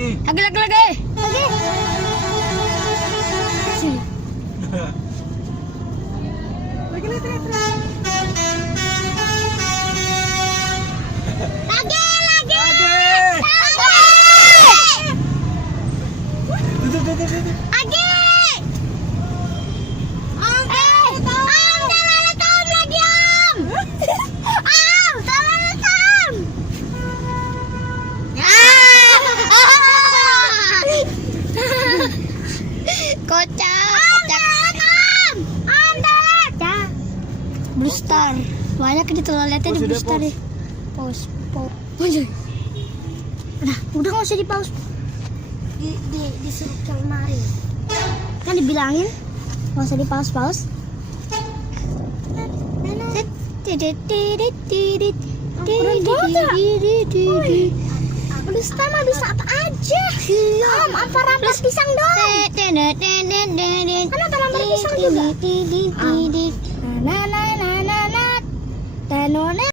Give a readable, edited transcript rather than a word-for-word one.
Lagi. Sini. Lagi. Blue Star. Banyak di toiletnya di Blue Star deh. Pause. Udah nggak usah di pause. Disuruh ke lemari. Kan dibilangin nggak usah di pause. Blue Star mah bisa apa aja. Apa rampas pisang doang. Kan ada rampas pisang juga.